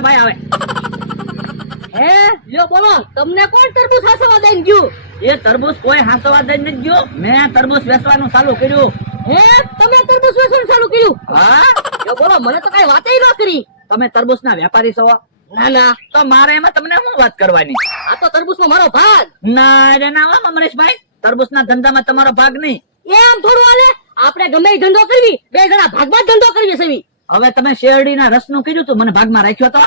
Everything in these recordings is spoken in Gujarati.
મોટા ભાઈ આવે હે? લ્યો બોલો. તમને કોણ તરબૂચ હાસવા દઈને ગયું? એ તરબૂચ કોઈ હાંસવા દઈ નથી ગયો. મેં તરબૂચ વેચવાનું ચાલુ કર્યું. હે? તમે તરબૂચ વેચવાનું ચાલુ કર્યું? હા? લ્યો બોલો મને તો કઈ વાતય ન કરી. તમે તરબૂચ ના વેપારી છો? ના ના. તો મારે એમાં તમને શું વાત કરવાની? આ તો તરબૂચમાં મારો ભાગ. ના રે ના વા અમરેશભાઈ. તરબૂચ ના ધંધામાં તમારો ભાગ નહીં. એમ થોડું હાલે. આપણે ગમે ધંધો કરવી બે જણા ભાગમાં ધંધો કરીએ છે હવે તમે શેરડીના રસનું કીધું તું મને ભાગમાં રાખ્યો તો.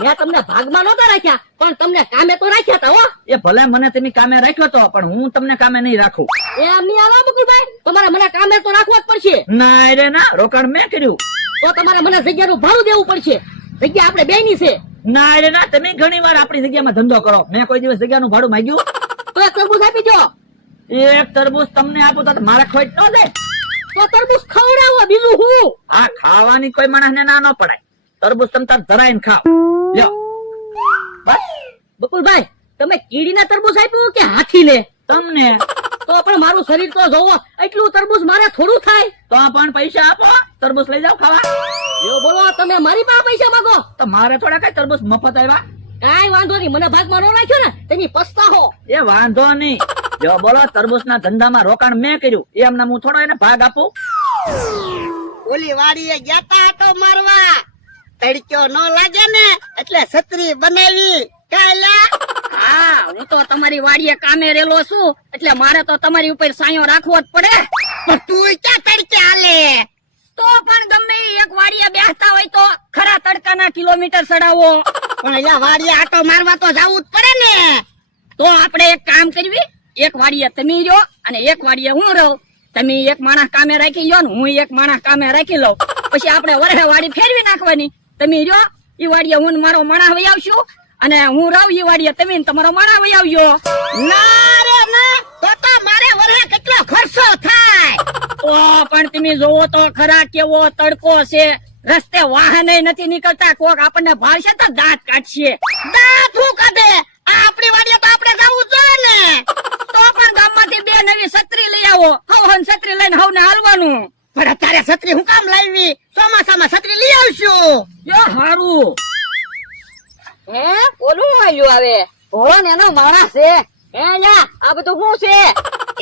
મેં તમને ભાગમાં નતા રાખ્યા પણ તમને કામે તો રાખ્યા તા હો. એ ભલે મને તેની કામે રાખ્યો તો પણ હું તમને કામે નહીં રાખું. એમ નહીં આવા બકુલભાઈ તમારે મને કામે તો રાખવા જ પડશે. ના રે ના રોકાણ મેં કર્યું. તો તમારે મને જગ્યાનું ભાડું દેવું પડશે. જગ્યા આપણે બેની છે. ના રે ના તમે ઘણી વાર આપણી જગ્યામાં ધંધો કરો. મેં કોઈ દિવસ જગ્યાનું ભાડું માંગ્યું. તો એક તરબૂચ આપી દો એક તરબૂચ તમને આપું તો મારા ખોટ ન દે. તો તરબૂચ ખવડાવો બીજું હું? આ ખાવાની કોઈ માણસને ના ન પડાય. તરબૂચ તમ તાર ધરાઈને ખાવ. લ્યો. બસ. બકુલભાઈ તમે કીડીના તરબૂચ આપ્યું કે હાથીને? તમને. તો પણ મારું શરીર તો જોવો એટલું તરબૂચ મારે થોડું થાય. તો પણ પૈસા આપો. તરબૂચ લઈ જાવ ખાવા. જો બોલો તમે મારી પાસે પૈસા માંગો? તો મારે થોડા કઈ તરબૂચ મફત આવ્યા કાઈ વાંધો નહીં મને ભાગમાં ન નાખ્યો ને તેની પસ્તાહો. એ વાંધો નહીં. જો બોલો તરબૂચના ધંધામાં રોકાણ મેં કર્યું એ હું થોડો એને ભાગ આપું? ઓલી વાડીએ ગયા તો મારવા. તડક્યો ન લાગે ને એટલે છત્રી બનાવી. કાલા હા હું તો તમારી વાડીએ કામે રેલો છું એટલે મારે તો તમારી ઉપર સાયો રાખવો જ પડે. પણ તું ક્યાં તડકે હાલે? તો પણ ગમે એક વાડીએ બેસતા હોય તો ખરા તડકાના કિલોમીટર ચડાવો. પણ અહીંયા વાડીએ આટો મારવા તો જવું જ પડે ને. તો આપણે એક કામ કરવી એક વાડીએ તમે રહ્યો અને એક વાડીએ હું રહું. તમે એક માણસ કામે રાખી લો ને હું એક માણસ કામે રાખી લઉં. પછી આપણે વરહે વાડી ફેરવી નાખવાની. તમે રહ્યો એ વાડીએ હું મારો માણસ વહી આવશું અને હું રહું એ વાડીએ તમે તમારો માણસ વહી ના તો તો મારે વરહે કેટલો ખર્ચો થાય. તો પણ તમે જોવો તો ખરા કેવો તડકો છે. રસ્તે વાહન નથી નીકળતા. કોક આપણને ભાળશે તો દાંત કાઢશે. દાંત હું કાઢે. આપણી વાડીએ તો આપણે જવું જોઈએ ને. તો પણ ગામમાંથી બે નવી છત્રી લઈ આવો. હવ હન છત્રી લઈને હવને હાલવાનું. પણ અત્યારે છત્રી હું કામ લાવી? ચોમાસામાં છત્રી લઈ આવશું. યો હારું. હે? ઓલું આવ્યું આવે. ભોળો ને એનો માણસ છે. હે લ્યા આ બધું શું છે?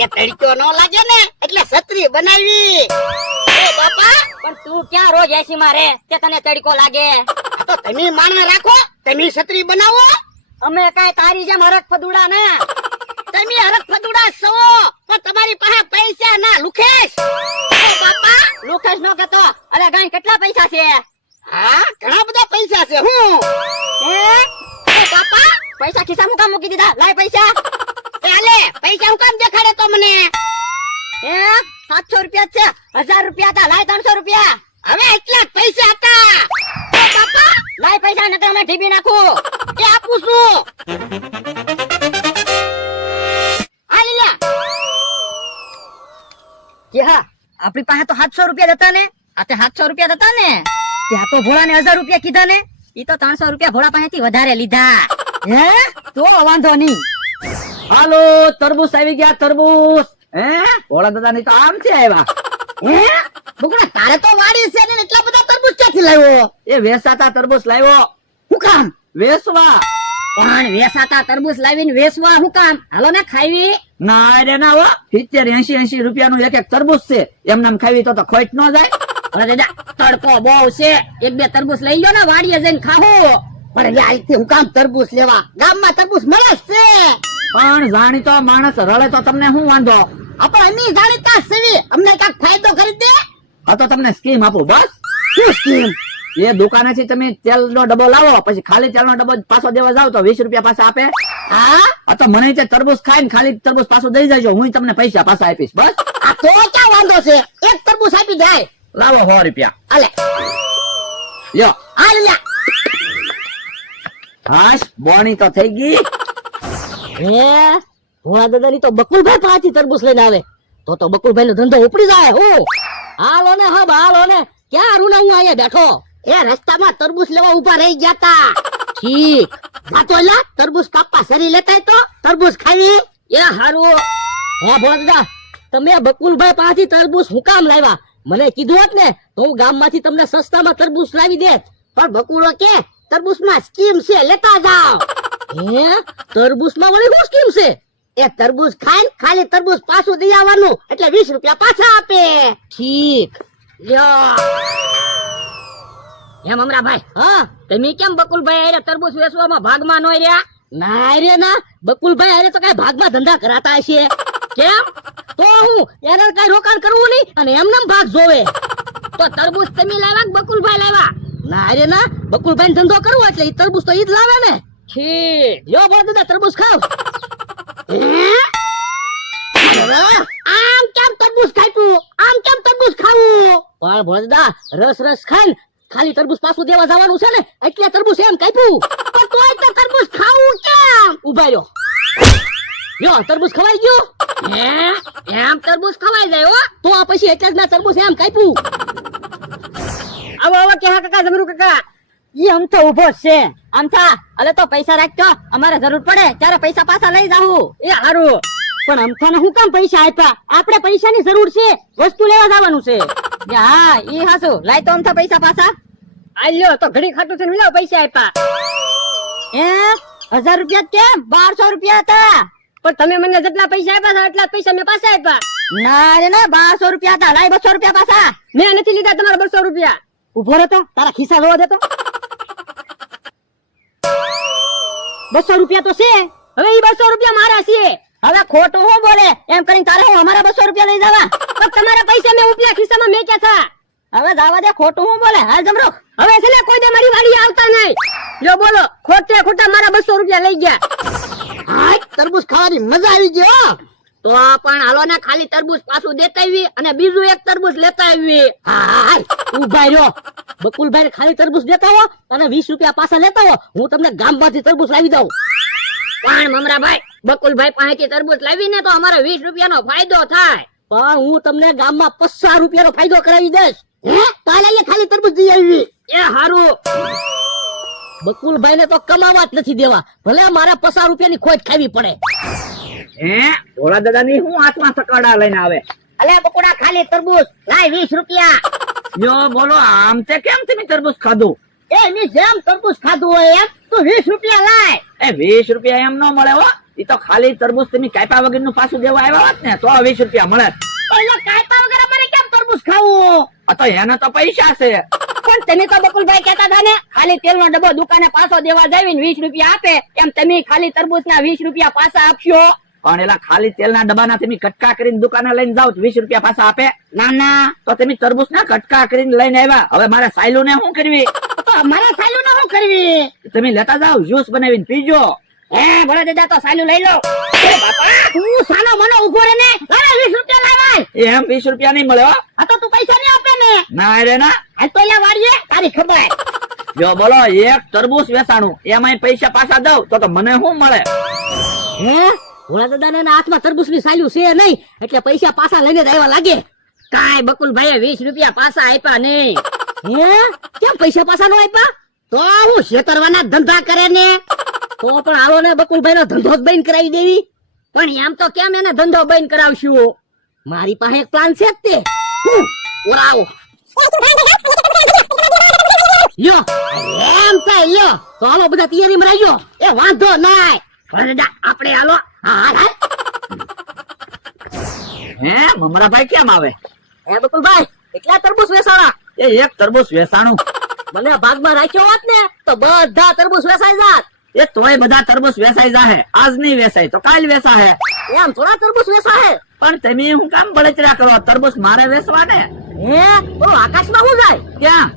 એ તડક્યો ન લાગે ને એટલે છત્રી બનાવી. બાપા પણ તું ક્યાં રોજ એસી માં રે? તે તને તડકો લાગે? તો તમે માણા રાખો તમે છત્રી બનાવો. અમે કઈ તારી જેમ હરક ફદુડા ને. તમે હરક ફદુડા છો પણ તમારી પાસે પૈસા ના. લુખેશ! બાપા! લુખેશ નો કહેતો અરે ગાય, કેટલા પૈસા છે? હા, ઘણા બધા પૈસા છે, હું. એ બાપા! પૈસા ખિસ્સા મુકા મૂકી દીધા? લાય પૈસા. ચાલે પૈસા હું કામ દેખાડે તો મને? હે? સાતસો રૂપિયા છે. હજાર રૂપિયા હતા, લાય ત્રણસો રૂપિયા. હવે એટલા પૈસા હતા. એ પૈસા નકર અમે ઢીબી નાખું. એ આપું છું. હા, આપણી પાસે તો સાતસો રૂપિયા હતા ને. આ તે સાતસો રૂપિયા હતા ને. ત્યાં તો ભોળા ને હજાર રૂપિયા કીધા ને. ઈ તો ત્રણસો રૂપિયા ભોળા પાસેથી વધારે લીધા. હે? તો વાંધો નહીં. હાલો, તરબૂચ આવી ગયા, તરબૂચ. હે? ભોળા દાદા ની તો આમ છે આવ્યા. બુકડા તારે તો વાડી છે ને એટલા બધા તરબૂચ ક્યાંથી લાવ્યો? એ વેસાતા તરબૂચ લાવ્યો. હું કામ? વેસવા. પણ વેસાતા તરબૂચ લાવીને વેસવા હું કામ? હાલો ને ખાવી ના રે ના હો સિત્તેર એસી એસી રૂપિયાનું એક એક તરબૂચ છે. એમને ખાવી તો તો ખોટ ન જાય. અરે દાદા તડકો બહુ છે. એક બે તરબૂચ લઈ લો ને વાડીએ જઈને ખાવું પણ અહીંથી હું કામ તરબૂચ લેવા? ગામમાં તરબૂચ મળે છે. પણ જાણીતો માણસ રડે તો તમને શું વાંધો? આપણે અમે જાણીતા સેવી. અમને કાંઈક ફાયદો કરી દે. આ તો તમને સ્કીમ આપું બસ. શું સ્કીમ એ દુકાનેથી તમે તેલનો ડબ્બો લાવો પછી ખાલી તેલનો ડબ્બો પાછો દેવા જાવ તો વીસ રૂપિયા પાછા આપે. હા? આ તો મને તે તરબૂચ ખાઈને ખાલી તરબૂચ પાછો દઈ જજો હું તમને પૈસા પાછા આપીશ બસ. આ તો ક્યાં વાંધો છે? એક તરબૂચ આપી જાય. લાવો સો રૂપિયા. અલે લ્યો. આ લ્યા હાશ બોણી તો થઈ ગઈ. હે? ભોળા દાદા ની તો બકુલભાઈ પાસેથી તરબૂચ લઈને આવે. તો તો બકુલભાઈ નો ધંધો ઉપડી જાય, હો. હાલો ને હબ, હાલો ને. ક્યાં રૂને હું અહીંયા બેઠો? એ રસ્તામાં તરબૂચ લેવા ઊભા રહી ગયા તા. ઠીક. વાતો લા, તરબૂચ કાપવા સરી લેતા તો તરબૂચ ખાવી. એ હારું. હે ભોળા દાદા તમે બકુલભાઈ પાસેથી તરબૂચ હું કામ લાવ્યા? મને કીધું હોત ને, તો હું ગામમાંથી તમને સસ્તામાં તરબૂચ લાવી દેત. પણ બકુલો કે, તરબૂચમાં સ્કીમ છે, લેતા જાઓ. હે? તરબૂચમાં વળી શું સ્કીમ છે? એ તરબૂજ ખાય ખાલી તરબૂજ પાછું દઈ આવવાનું. એટલે વીસ રૂપિયા પાછા આપે. ઠીક. એમ અમરાભાઈ હા? તમે કેમ બકુલભાઈ અરે તરબૂજ વેચવામાં ભાગમાં નો રહ્યા? ના રે ના બકુલભાઈ અરે તો કઈ ભાગમાં ધંધા કરાતા હશે. કેમ? તો હું એને કઈ રોકાણ કરવું નહીં અને એમને ભાગ જોવે. તો તરબૂજ તમે લાવ્યા બકુલભાઈ લાવ્યા? ના રે ના બકુલભાઈ ધંધો કરવો એટલે તરબૂજ તો ઈ જ લાવે ને. ઠીક. યો બોલ દાદા તરબૂજ ખાવ. આમ કેમ તરબૂચ ખાઈતું આમ કેમ તરબૂચ ખાવું? પણ ભોજદા, રસ રસ ખાઈ ખાલી તરબૂચ પાછું દેવા જવાનું છે ને, એટલે તરબૂચ એમ કાપ્યું. પણ તોય તો તરબૂચ ખાવું કેમ? ઊભા રહ્યો. યો તરબૂચ ખવાઈ ગયો? હે? એમ તરબૂચ ખવાઈ જાય તો આ પછી એટલે જ ના તરબૂચ એમ કાપ્યું. આવો આવો, કે હા કાકા, જમરૂ કાકા. આમ તો ઊભો છે. આમ થા, અલે તો પૈસા રાખજો. અમારે જરૂર પડે, ત્યારે પૈસા પાછા લઈ જાવું એ હારું. પણ અમથાને હું કામ પૈસા આપ્યા? આપણે પૈસાની જરૂર છે, વસ્તુ લેવા જવાનું છે. હા, ઈ હાસુ લાય તો અમથા પૈસા પાછા. આલ્યો તો ઘડી ખાતું છે મિલાવ પૈસા આપ્યા? એ હજાર રૂપિયા કેમ? બારસો રૂપિયા હતા. પણ તમે મને જેટલા પૈસા આપ્યા હતા, એટલા પૈસા મેં પાછા આપ્યા. ના રે ના, બારસો રૂપિયા હતા. લાય બસો રૂપિયા પાછા. મેં નથી લીધા તમારા બસો રૂપિયા. ઊભો રહેતો, તારા ખિસ્સા જોવા દેતો. બસો રૂપિયા તો છે. હવે એ બસો રૂપિયા મારા છે. હવે ખોટો હો બોલે? એમ કરીને તારે હું અમારા બસો રૂપિયા લઈ જવા? પણ તમારા પૈસા મેં ઉપલા ખિસ્સામાં મેક્યા હતા હવે જવા દે, ખોટું હું બોલે? હાલ જમરો. હવે છે ને કોઈ દે મારી વાડી આવતા નહીં. લ્યો બોલો, ખોટે ખોટા મારા બસો રૂપિયા લઈ ગયા. હા તરબૂચ ખાવાની મજા આવી ગઈ હો. તો પણ હાલો ને, ખાલી તરબૂચ પાછું દેતા આવી અને બીજું એક તરબૂચ લેતા આવી ઊભા રહ્યો. બકુલભાઈ ખાલી તરબૂચ દેતા આવો અને વીસ રૂપિયા પાછા લેતા આવો હું તમને ગામમાંથી તરબૂચ લાવી દઉં. પણ મમરાભાઈ, બકુલભાઈ પાસેથી તરબૂચ લાવીને તો અમારે વીસ રૂપિયાનો ફાયદો થાય. પણ હું તમને ગામમાં પચાસ રૂપિયાનો ફાયદો કરાવી દઈશ. હે? કાલે ખાલી તરબૂચ દઈ આવી. એ હારું. બકુલભાઈ ને તો કમાવા જ નથી દેવા. ભલે મારે પચાસ રૂપિયાની ખોજ ખાવી પડે. હે? ભોળા દાદા ની હું હાથમાં સકડા લઈને આવે? અલે બકુડા ખાલી તરબૂચ. લાય વીસ રૂપિયા. જો બોલો આમ તે કેમ તમે તરબૂચ ખાધું? એ ની જેમ તરબૂચ ખાધું હોય એમ તો વીસ રૂપિયા લાય. એ વીસ રૂપિયા એમ ન મળે હો. ઈ તો ખાલી તરબૂચ તમે કાપ્યા વગરનું પાછું દેવા આવ્યા હોત ને તો વીસ રૂપિયા મળે. એટલે કાયપા વગર અમારે કેમ તરબૂચ ખાવું? આ તો એને તો પૈસા છે. પણ તમે તો બકુલભાઈ કહેતા હતા ને ખાલી તેલનો ડબ્બો દુકાને પાછો દેવા જાવી વીસ રૂપિયા આપે. એમ તમે ખાલી તરબૂચના વીસ રૂપિયા પાછા આપશો. પણ એલા ખાલી તેલના ડબ્બાના તમે કટકા કરીને દુકાને લઈને જાઓ વીસ રૂપિયા પાછા આપે. ના ના. તો તમે તરબૂચ ના કટકા કરીને લઈને આવ્યા. હવે મારા સાયલુ ને શું કરવી મારા સાયલુ ને શું કરવી? તમે લેતા જાઓ જ્યુસ બનાવીને પીજો. હે ભલે દાદા તો સાયલુ લઈ લો. એ બાપા તું સાનો મને ઊભો રે ને. અરે વીસ રૂપિયા લાવાય. એમ વીસ રૂપિયા નહીં મળ્યો આ તો તું પૈસા નહીં આપે ને. ના રે ના. આ તો અહીંયા વાળીએ તારી ખબર. જો બોલો એક તરબૂચ વેચાણું. એમાં પૈસા પાછા દઉં તો તો મને શું મળે? હે? ભોળા દાદા ને હાથમાં તરબૂચની સાલ્યું છે નહીં એટલે પૈસા પાછા લઈને જ આવ્યા લાગે. કાંઈ બકુલભાઈએ વીસ રૂપિયા પાછા આપ્યા નહીં. હે? કેમ પૈસા પાછા નો આપ્યા? તો હું શેતરવાના ધંધા કરે ને? તો પણ આવો ને બકુલભાઈ નો ધંધો જ બંધ કરાવી દેવી. પણ એમ તો કેમ એને ધંધો બંધ કરાવશું મારી પાસે એક પ્લાન છે જ તે. હું, ઓરાવો યો એમ થાય યો તો હાલો બધા તૈયારીમાં રાખજો એ વાંધો નાય. આપણે હાલો. હા હે મમરાભાઈ કેમ આવે? હે બકુલભાઈ એટલા તરબૂચ વેસાણા એ એક તરબૂચ વેસાણું મને ભાગમાં રાખ્યો હોત ને તો બધા તરબૂચ વેસાઈ જાત. એ તોય બધા તરબૂચ વેસાઈ જાહે. આજ નહીં વેચાય તો કાલ વેચાહે. એમ થોડા તરબૂચ વેસાહે પણ તમે હું કામ બળતરા કરો? તરબૂચ મારે વેસવા ને હે ઓલું આકાશમાં શું જાય? ક્યાં?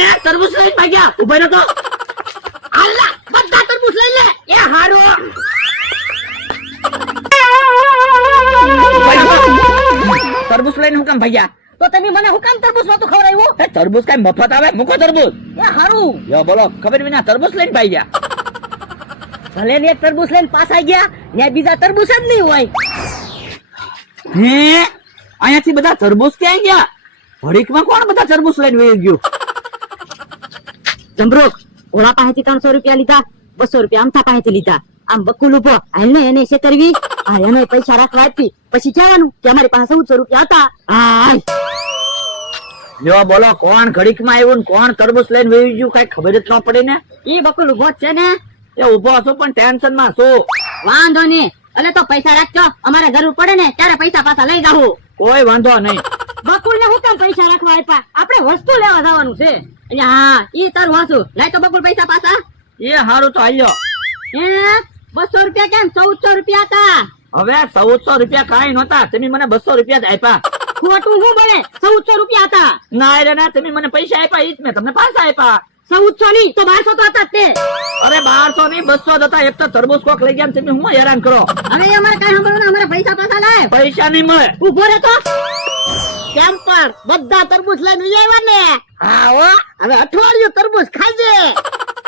એ તરબૂચ લઈ ભાગ્યા. ઊભો તો? હાલા બધા તરબૂચ લઈ લે. એ હારું તરબૂચ લઈને હું કામ ભાગ્યા તો તમે મને હું કામ તરબૂચ નતું ખવડાવ્યું એ તરબૂચ કઈ મફત આવે મૂકો તરબૂચ એ હારું યો બોલો ખબર વિના તરબૂચ લઈને ભાગ્યા ભલે ને એક તરબૂચ લઈને પાછા ગયા ને બીજા તરબૂચ જ નહીં હોય હે અહીંયાથી બધા તરબૂચ ક્યાં ગયા ઘડીકમાં કોણ બધા તરબૂચ લઈને વહી ગયું ચંદ્રોક ઓલા પાસેથી ત્રણસો રૂપિયા લીધા બસો રૂપિયા અમથા પાસેથી લીધા આમ બકુલ ઊભો. હાલ ને એને છેતરવી આ એને પૈસા રાખવા આપી. પછી કહેવાનું કે અમારી પાસે ચૌદસો રૂપિયા હતા. જો બોલો કોણ ઘડીકમાં આવ્યું ને કોણ તરબૂચ લઈને વેવી ગયું? કઈ ખબર જ ન પડે ને? એ બકુલ ઊભો છે ને. એ ઊભો હશો પણ ટેન્શનમાં છું વાંધો નહીં. એટલે તો પૈસા રાખજો. અમારે જરૂર પડે ને ત્યારે પૈસા પાછા લઈ જાવ કોઈ વાંધો નહીં. બકુલ ને હું કેમ પૈસા રાખવા આપ્યા? આપણે વસ્તુ લેવા જવાનું છે. એટલે હા એ તારું હાસું લાય તો બકુલ પૈસા પાછા. એ હારું તો હાલ્યો હે? બસો રૂપિયા કેમ? ચૌદસો રૂપિયા હતા. હવે ચૌદસો રૂપિયા કઈ નહોતા. તમે મને બસો રૂપિયા જ આપ્યા. ખોટું શું બને ચૌદસો રૂપિયા હતા. ના રે ના તમે મને પૈસા આપ્યા ઈ જ મેં તમને પાછા આપ્યા. ચૌદસો નહીં તો બારસો તો હતા તે. અરે બારસો નહીં બસો જ હતા. એક તો તરબૂચ કોક લઈ ગયા તમે હું હેરાન કરો. હવે અમારે કઈ સાંભળવું અમારે પૈસા પાછા લાય. પૈસા નહીં મળે. ઊભો રે તો. કેમ પણ? બધા તરબૂચ લઈને આવ્યા ને. હા હો. હવે અઠવાડિયું તરબૂચ ખાજે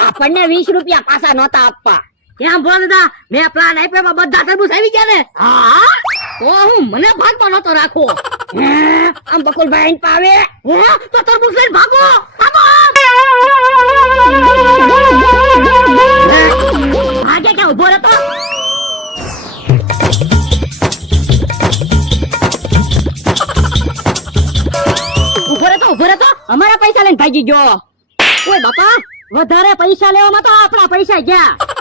આપણને વીસ રૂપિયા પાછા નહોતા આપવા. કેમ બોલ દાદા મેં પ્લાન આપ્યો એમાં બધા તરબૂચ આવી ગયા ને. હા? તો હું મને ભાગમાં નતો રાખો આમ બકુલભાઈ પાવે? તો તરબૂચ લઈને ભાગો. ભાગો. ભાગે ક્યાં? ઊભો રહેતો? ઊભો રહે તો ઊભો રહેતો? અમારા પૈસા લઈને ભાગી ગયો. ઓય બાપા, વધારે પૈસા લેવામાં તો આપણા પૈસા ગયા.